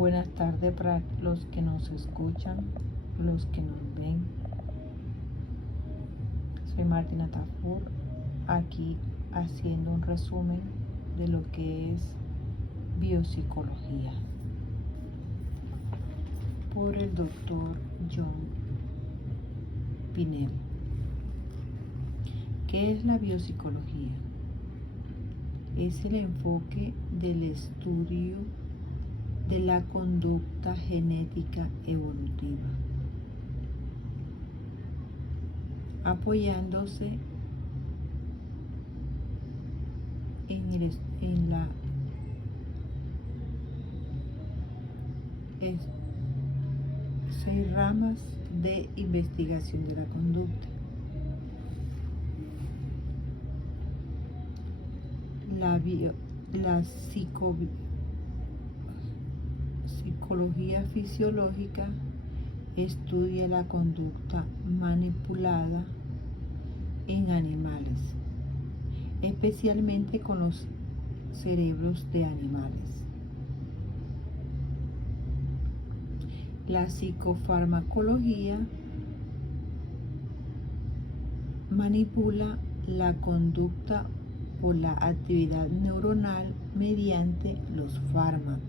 Buenas tardes para los que nos escuchan, los que nos ven. Soy Martina Tafur, aquí haciendo un resumen de lo que es biopsicología por el doctor John Pinel. ¿Qué es la biopsicología? Es el enfoque del estudio de la conducta genética evolutiva, apoyándose en las 6 ramas de investigación de la conducta. La psicología fisiológica estudia la conducta manipulada en animales, especialmente con los cerebros de animales. La psicofarmacología manipula la conducta por la actividad neuronal mediante los fármacos.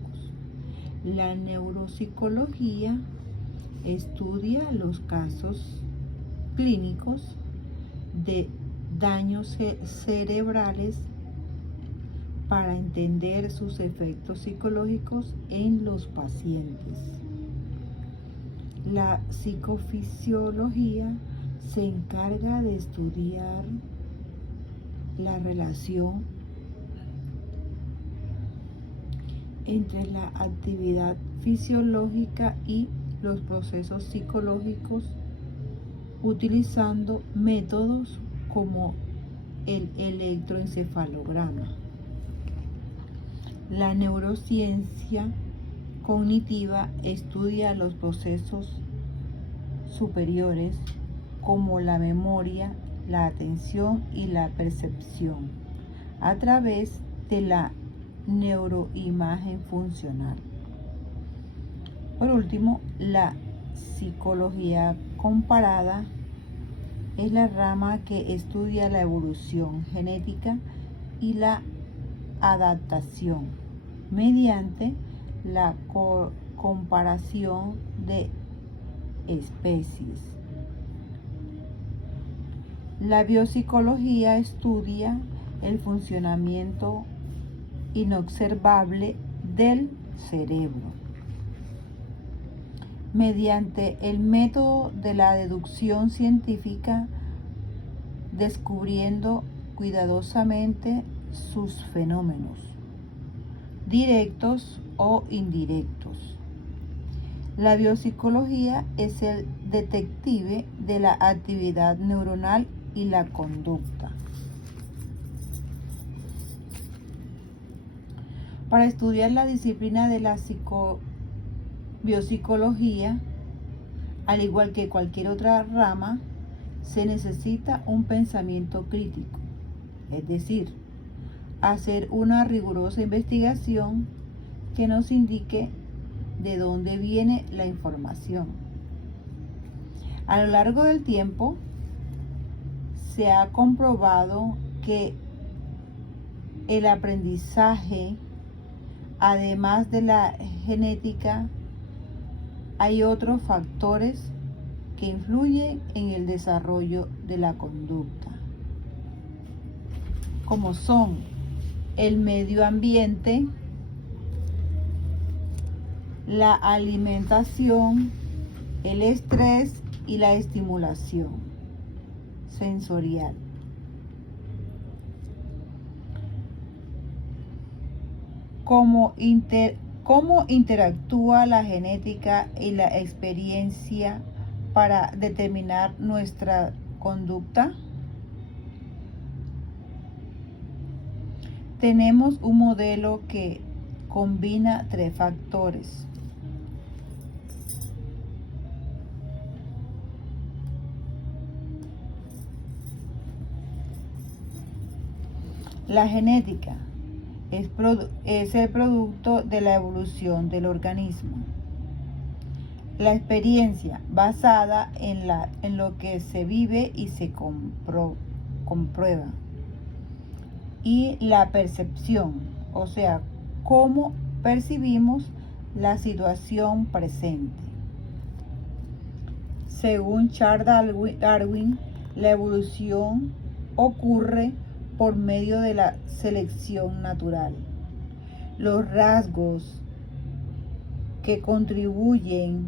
La neuropsicología estudia los casos clínicos de daños cerebrales para entender sus efectos psicológicos en los pacientes. La psicofisiología se encarga de estudiar la relación entre la actividad fisiológica y los procesos psicológicos, utilizando métodos como el electroencefalograma. La neurociencia cognitiva estudia los procesos superiores como la memoria, la atención y la percepción a través de la neuroimagen funcional. Por último, la psicología comparada es la rama que estudia la evolución genética y la adaptación mediante la comparación de especies. La biopsicología estudia el funcionamiento inobservable del cerebro mediante el método de la deducción científica, descubriendo cuidadosamente sus fenómenos, directos o indirectos. La biopsicología es el detective de la actividad neuronal y la conducta. Para estudiar la disciplina de la biopsicología, al igual que cualquier otra rama, se necesita un pensamiento crítico, es decir, hacer una rigurosa investigación que nos indique de dónde viene la información. A lo largo del tiempo, se ha comprobado que el aprendizaje, además de la genética, hay otros factores que influyen en el desarrollo de la conducta, como son el medio ambiente, la alimentación, el estrés y la estimulación sensorial. ¿Cómo interactúa la genética y la experiencia para determinar nuestra conducta? Tenemos un modelo que combina 3 factores: la genética, es el producto de la evolución del organismo. La experiencia basada en lo que se vive y se comprueba. Y la percepción, o sea, cómo percibimos la situación presente. Según Charles Darwin, la evolución ocurre por medio de la selección natural. Los rasgos que contribuyen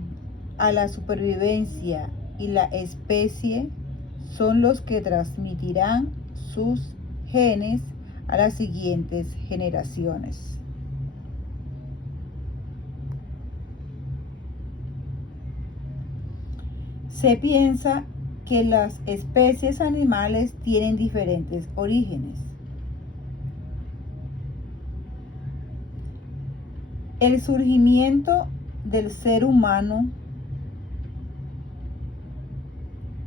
a la supervivencia y la especie son los que transmitirán sus genes a las siguientes generaciones. Se piensa que las especies animales tienen diferentes orígenes. El surgimiento del ser humano,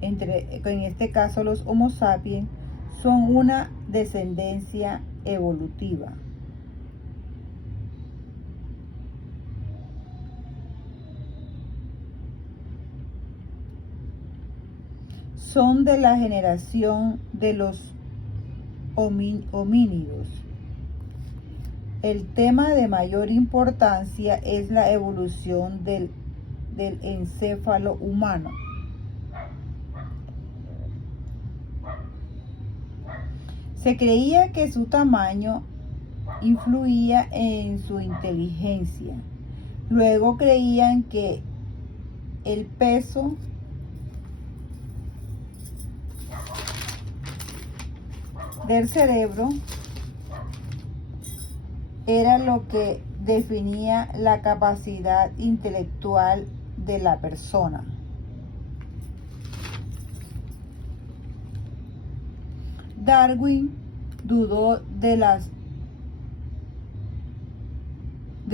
en este caso los Homo sapiens, son una descendencia evolutiva. Son de la generación de los homínidos. El tema de mayor importancia es la evolución del encéfalo humano. Se creía que su tamaño influía en su inteligencia. Luego creían que el peso del cerebro era lo que definía la capacidad intelectual de la persona. Darwin dudó de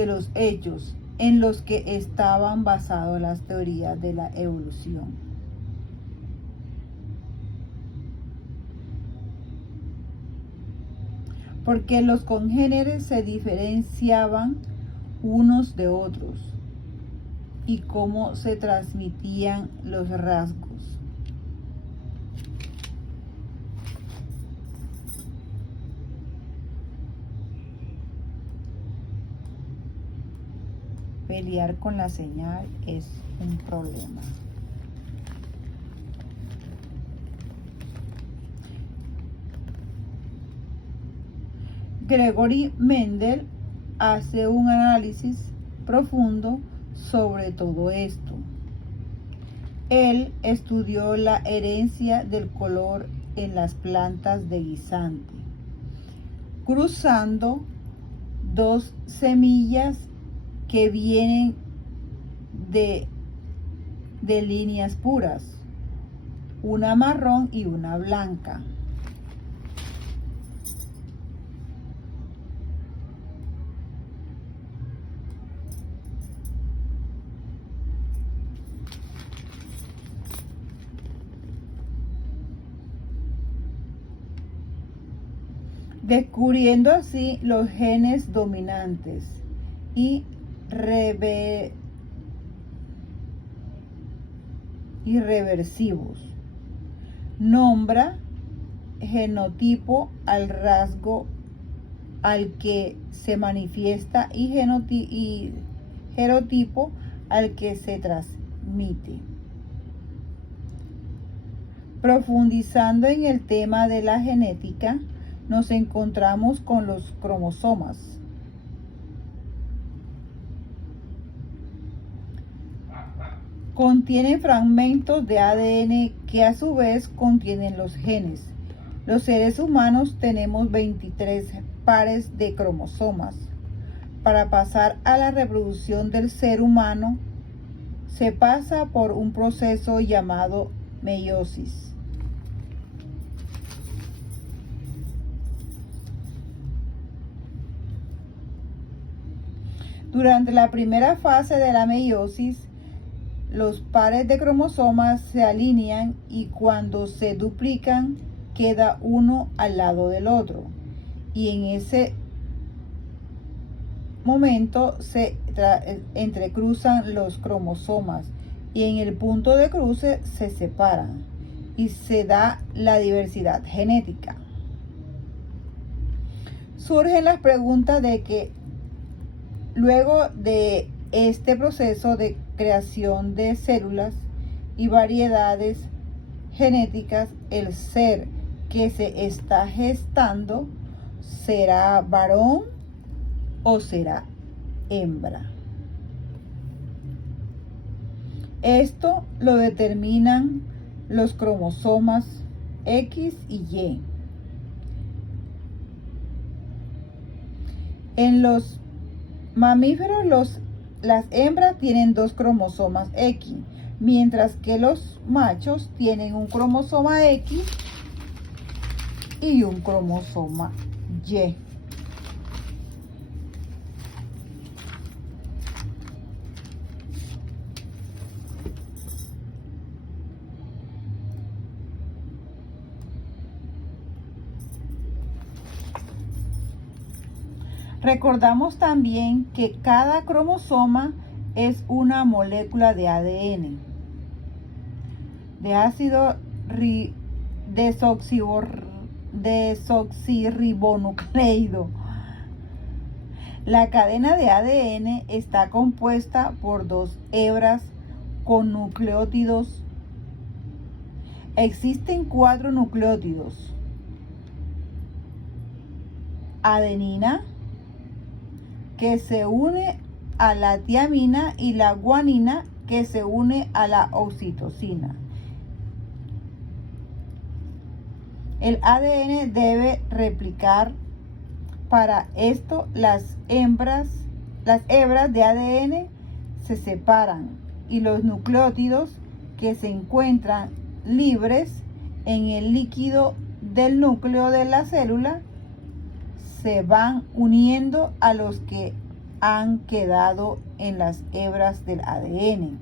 los hechos en los que estaban basadas las teorías de la evolución. Porque los congéneres se diferenciaban unos de otros y cómo se transmitían los rasgos. Pelear con la señal es un problema. Gregory Mendel hace un análisis profundo sobre todo esto. Él estudió la herencia del color en las plantas de guisante, cruzando dos semillas que vienen de líneas puras, una marrón y una blanca. Descubriendo así los genes dominantes y irreversivos. Nombra genotipo al rasgo al que se manifiesta y genotipo al que se transmite. Profundizando en el tema de la genética, nos encontramos con los cromosomas. Contienen fragmentos de ADN que a su vez contienen los genes. Los seres humanos tenemos 23 pares de cromosomas. Para pasar a la reproducción del ser humano, se pasa por un proceso llamado meiosis. Durante la primera fase de la meiosis, los pares de cromosomas se alinean y cuando se duplican, queda uno al lado del otro. Y en ese momento se entrecruzan los cromosomas y en el punto de cruce se separan y se da la diversidad genética. Surgen las preguntas de que luego de este proceso de creación de células y variedades genéticas, el ser que se está gestando será varón o será hembra. Esto lo determinan los cromosomas X y Y. En los mamíferos, las hembras tienen 2 cromosomas X, mientras que los machos tienen un cromosoma X y un cromosoma Y. Recordamos también que cada cromosoma es una molécula de ADN, de ácido desoxirribonucleico. La cadena de ADN está compuesta por 2 hebras con nucleótidos. Existen 4 nucleótidos: adenina, que se une a la tiamina, y la guanina, que se une a la oxitocina. El ADN debe replicar. Para esto, las hebras de ADN se separan y los nucleótidos que se encuentran libres en el líquido del núcleo de la célula se van uniendo a los que han quedado en las hebras del ADN.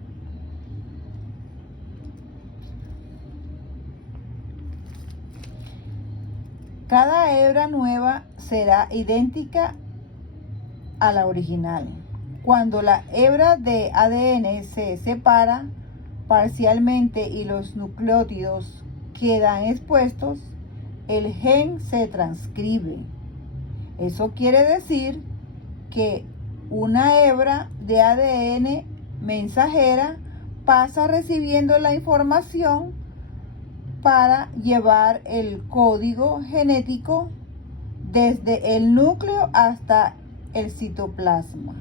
Cada hebra nueva será idéntica a la original. Cuando la hebra de ADN se separa parcialmente y los nucleótidos quedan expuestos, el gen se transcribe. Eso quiere decir que una hebra de ADN mensajera pasa recibiendo la información para llevar el código genético desde el núcleo hasta el citoplasma.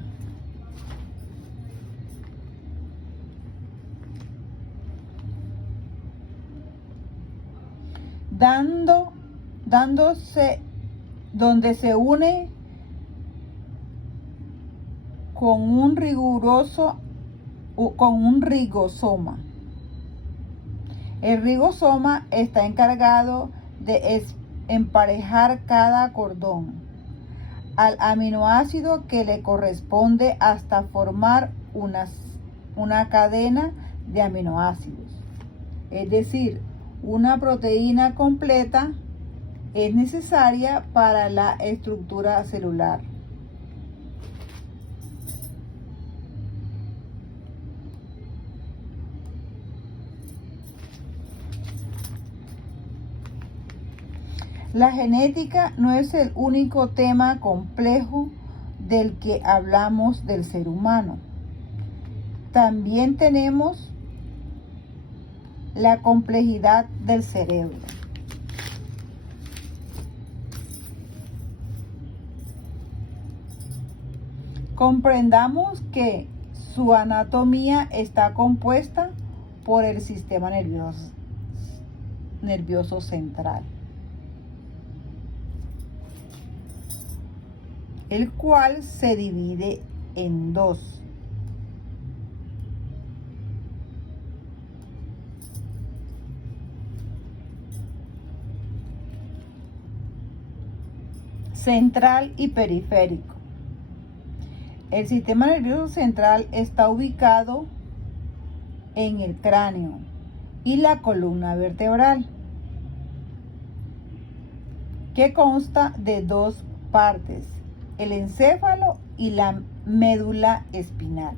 Donde se une con un rigosoma. El rigosoma está encargado de emparejar cada cordón al aminoácido que le corresponde hasta formar una cadena de aminoácidos. Es decir, una proteína completa es necesaria para la estructura celular. La genética no es el único tema complejo del que hablamos del ser humano. También tenemos la complejidad del cerebro. Comprendamos que su anatomía está compuesta por el sistema nervioso central, el cual se divide en 2. Central y periférico. El sistema nervioso central está ubicado en el cráneo y la columna vertebral, que consta de 2 partes: el encéfalo y la médula espinal.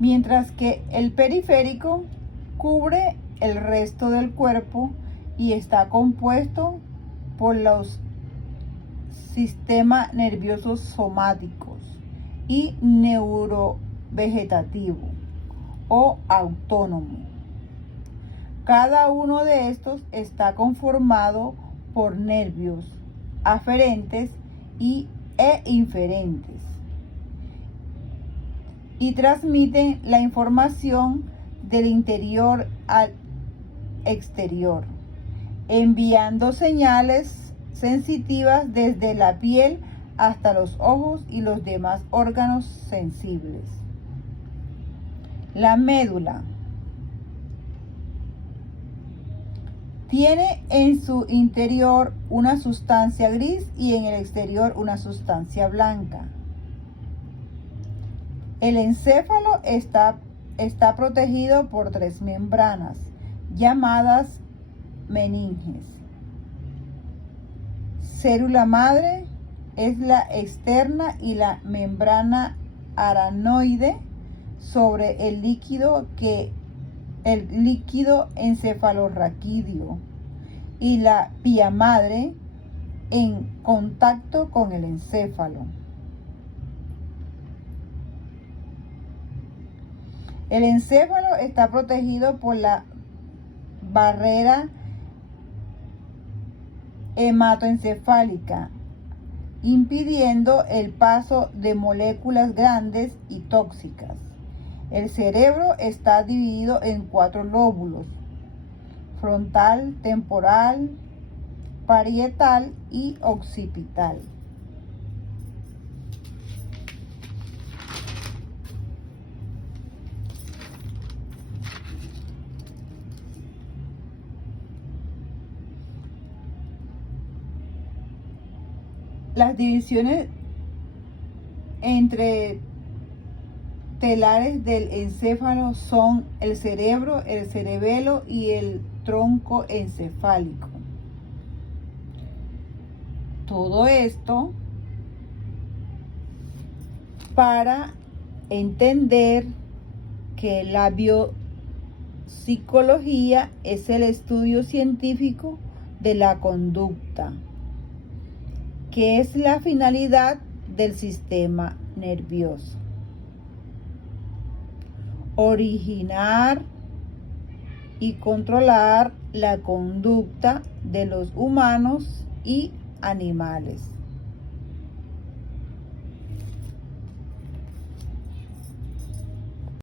Mientras que el periférico cubre el resto del cuerpo y está compuesto por los sistemas nerviosos somáticos y neurovegetativo o autónomo. Cada uno de estos está conformado por nervios aferentes e inferentes y transmiten la información del interior al exterior, enviando señales sensitivas desde la piel hasta los ojos y los demás órganos sensibles. La médula tiene en su interior una sustancia gris y en el exterior una sustancia blanca. El encéfalo está protegido por 3 membranas llamadas meninges. Célula madre es la externa y la membrana aranoide sobre el líquido encefalorraquídeo y la pía madre en contacto con el encéfalo. El encéfalo está protegido por la barrera hematoencefálica, impidiendo el paso de moléculas grandes y tóxicas. El cerebro está dividido en 4 lóbulos: frontal, temporal, parietal y occipital. Las divisiones entre telares del encéfalo son el cerebro, el cerebelo y el tronco encefálico. Todo esto para entender que la biopsicología es el estudio científico de la conducta, que es la finalidad del sistema nervioso: originar y controlar la conducta de los humanos y animales.